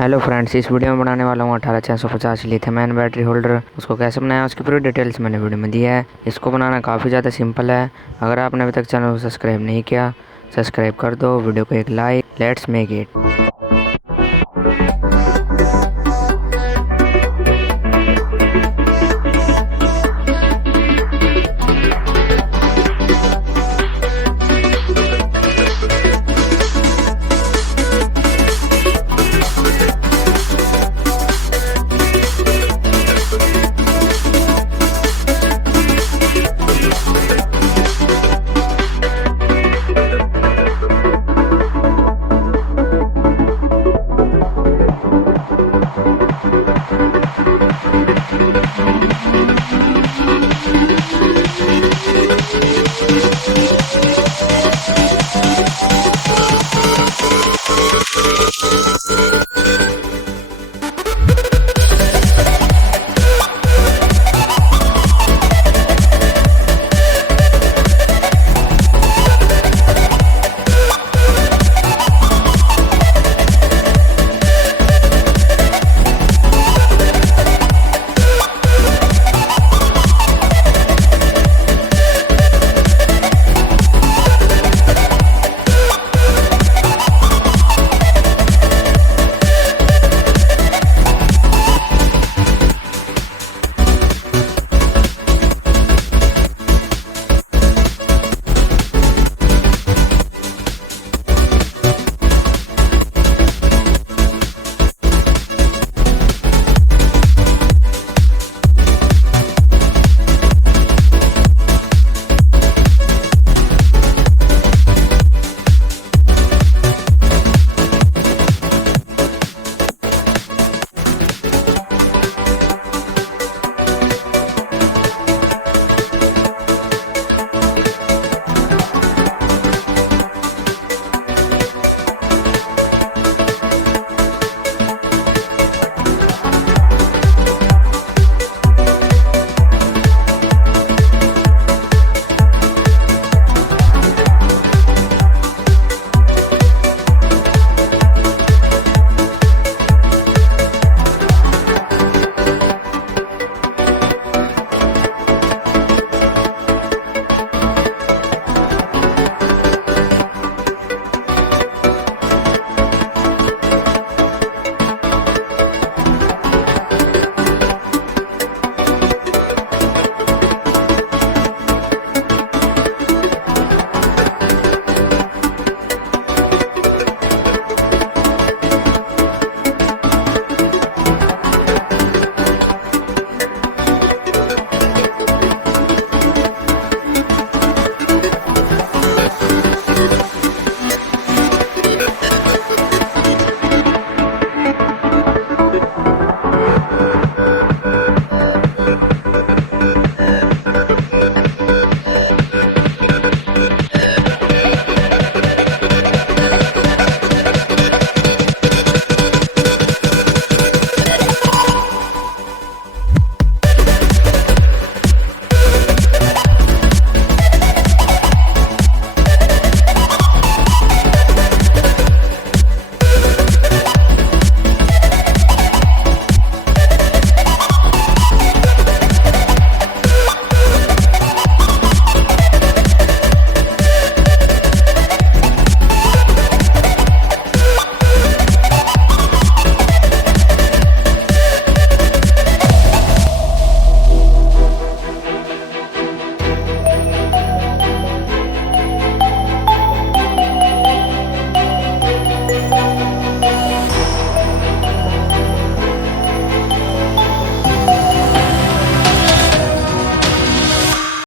Hello friends, इस video में बनाने वाला हूँ 18650 लिथियम आयन बैटरी होल्डर। उसको कैसे बनाया उसकी पूरी डिटेल्स मैंने वीडियो में दिया है। इसको बनाना काफ़ी ज़्यादा सिंपल है। अगर आपने अभी तक चैनल को सब्सक्राइब नहीं किया, सब्सक्राइब कर दो, वीडियो को एक लाइक। Let's make it.